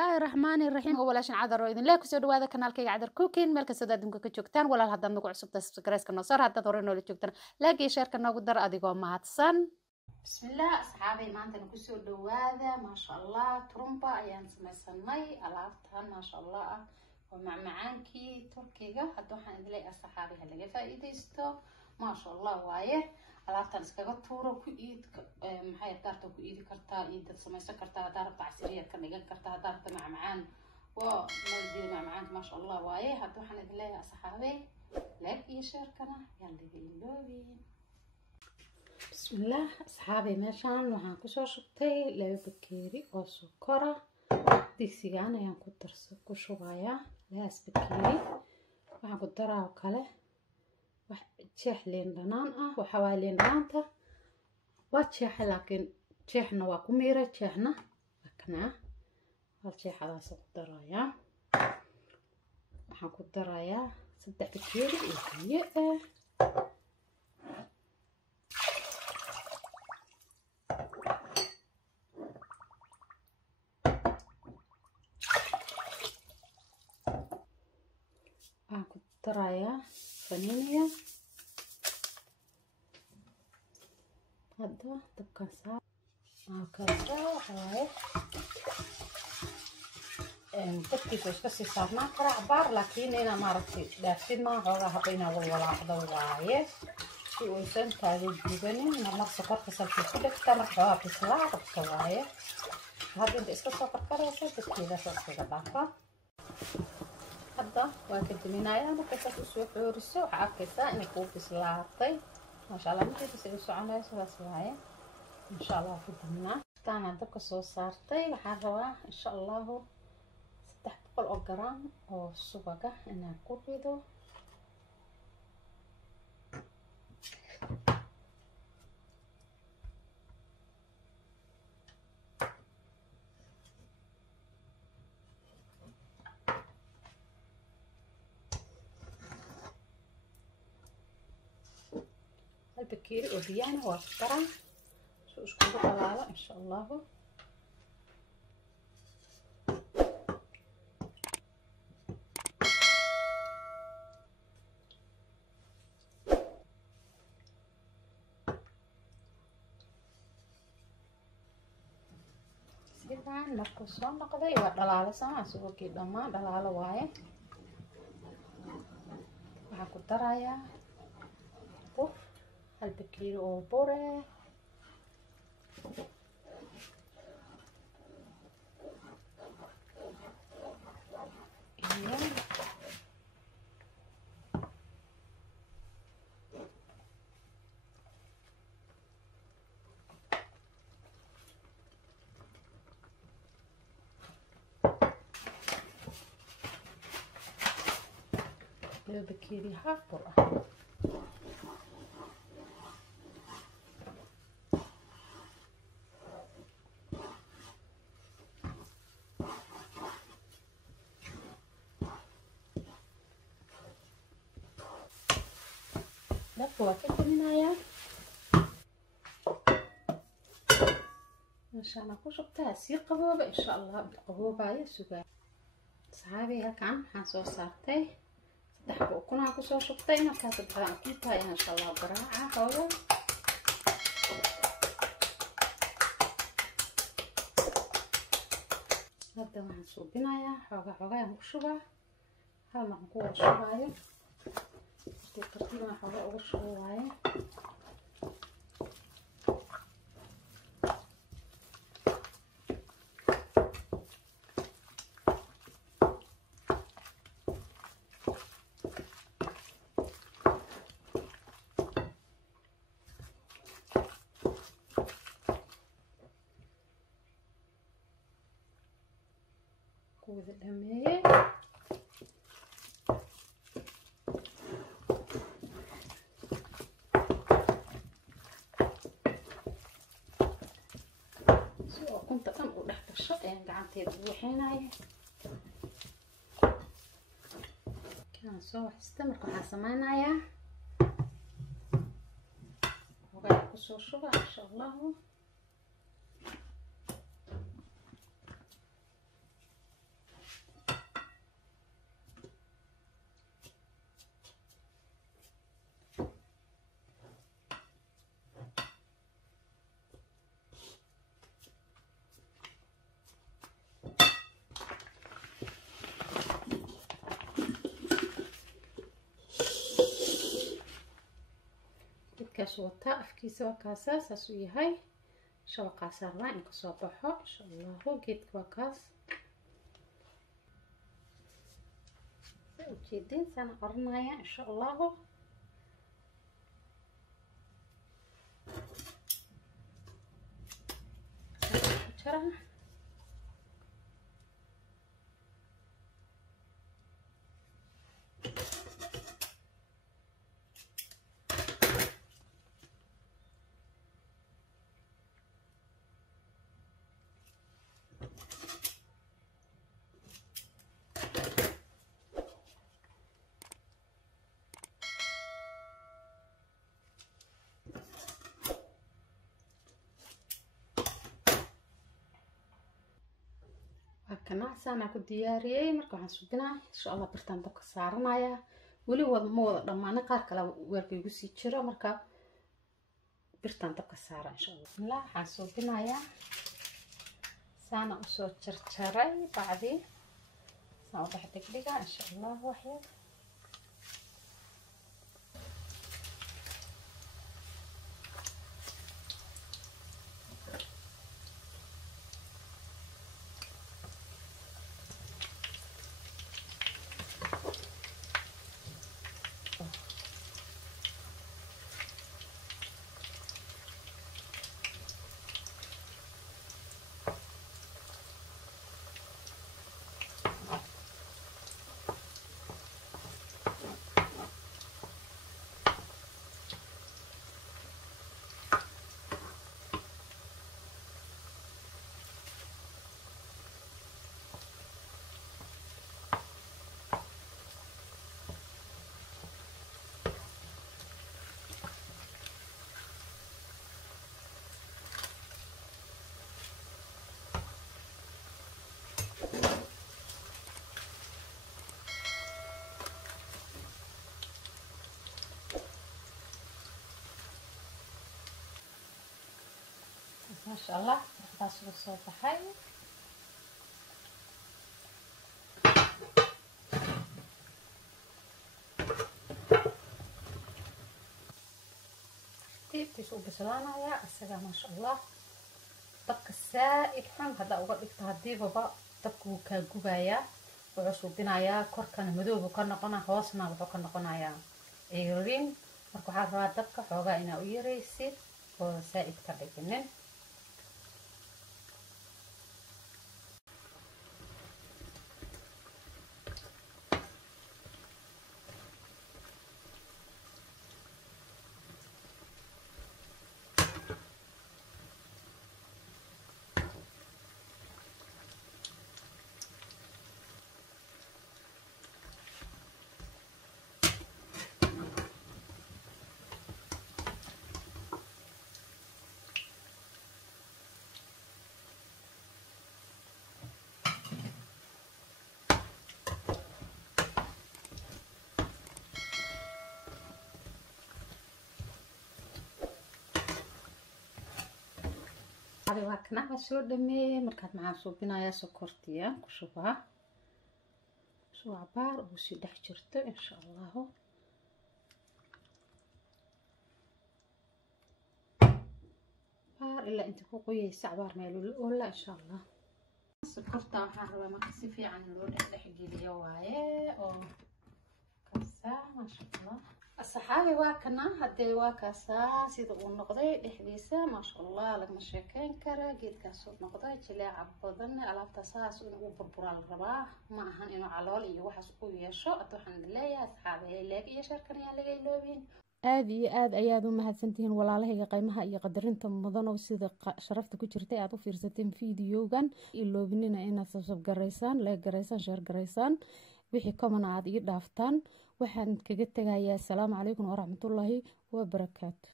الرحمن الرحيم هو لاشن عذر إذن لا كسر هذا كنال كي عذر كوكين ملك سداد ممكن كجوكتان ولا هذا نقول عصب تسبسكرايز كنا صار هذا دورنا اللي جوكتان لاقي شارك كنا قدر أديكم مع تصن بسم الله أصحابي ما عندنا كسر هذا ما شاء الله ترمبا أيام سمي ألعبتها ما شاء الله ومع معانكي تركيا حتى حنا نلاقي أصحابي هلا فائدة ما شاء الله وايه alaabtan iskaga tuuro ku iid maxay daarto ku iidi kartaa iidad samaysan kartaa daarta casriyeed ka dhigan kartaa daarta macmacaan waa moodii macmacaan ma sha Allah waaye hadda waxaan idin leeyahay asxaabe like iyo share kana yalla iloobi bismillah asxaabe meeshaan waxaan ku soo shubtay laba bakeeri oo sokora digsigan ayaan ku shubayaa laas bakeeri waxaan ku daraa kale jeex leen dhanaan ah waxa waa leen dhanaanta waa jeex laakiin jeexna waa ku miira jeexna akna hal jeexadaas ku darayaa waxaan ku darayaa 3 bakeeri iyo biyo waxaan ku darayaa vanilya هذا دبكان صار هكذا وحواي دبكي فاش كسي صارنا قرا عبار لكن انا ما عرفتي لكن ما هو حطينا ولا حدا واعي شي ويسن تاعي جبني ما سكر كسلتي كده كتر حوا في سلاطه بسوايه هذا انت اسكو سكر كراسه كده سكر دافا هذا واكدمينا يا مكسات سو حورسو عاكسه اني كوب سلاطي ما شاء الله ممكن تسوي سعنا سواسواية إن شاء الله في دمنا تانا دبك صوص صارتي وحروا إن شاء الله 6 جرام أو سباقة إنها كوبيدو البكيري وبيانا وافطرا شو اشكو طلالة ان شاء الله سيدان نقصان نقضي ودلالة سما سوكي دما دلالة واي وحاكو درايا بوف البكيري وبوري البكيري هاف بورا لفوا كده هنايا ان شاء الله كوشبتها سي قبوبه ان شاء الله بالقبوبه يا سوغا صحابي هكان waxaan soo saartay 3 xabo kuna ku soo shubtay markaas waxaan kiibtaa in sha Allah garaaca hooyo hadda waxaan suubinayaa xogaa ku shubaa hal ma ku shubaayo تقريبا حوالي أول شوية كوز الأمية كنت أم ودحت الشط يعني قعدت بوحيناي كان سوى استمر كنا سمعنايا وقاعد كسر شبع إن شاء الله سوتا أفكيسة وكاسة ساسوي هاي شبكة سارنا إنك صباحه إن شاء الله جيت وكاس وجدين سنة قرنايا إن شاء الله شرح kana saana ku diyaariyay marka waxaan subinaa insha Allah birtaan dabka saaranaya wali ma wada dhamaana qaar kale weelka igu sii jiro marka birtaan dabka saara insha Allah bismillah waxaan subinayaa saana u soo jarjaray bacdi saan u dhex dhigdhiga insha Allah waxyar ما شاء الله خلاص الصوت حي تيجي سوق بسلانة يا السلام ما شاء الله طبق السائل حن هذا أول إكتهدي بابا طبقه كجبايا وعصوا بنايا كركنا مذوب وكنا قنا خواصنا وكنا قنايا إيرين مركو حرة طبق حوجا إنا ويريسيد وسائل كبيرين هذا واكنا سو دمي markaad macaan suubinaya sokortiya ku shubaa soo cabaar oo si dhex jirto insha Allah ila inta ku qoyaysa cabaar meel oo la insha Allah sokorta waxaan rabaa marka si fiican loo dhex geliyo waaye oo kasa ma sha Allah أصحابي واكنا هدي واكاسا سيدا ونقضي إحديثا ما شاء الله لك مشاكين كرا جيد كاسو نقضي جلاء عبودن ألاف تساس ونقو بربرا الرباح ما أهان إنو علول إيو وحس قوية أتوحن بالله يا أصحابي لك إيا شاركني على قيلوبين aad iyo aad ayaad u mahadsantihiin walaalahayga qiimaha iyo qadarinta mudan oo sida sharafta ku jirtay aad u fiirsateen fiidiyogan iloobinina inaad subscribe gareysaan like gareysaan share gareysaan wixii comment aad ii dhaaftaan waxaan kaga tagayaa assalaamu calaykum waraxmatullaahi wabarakaatu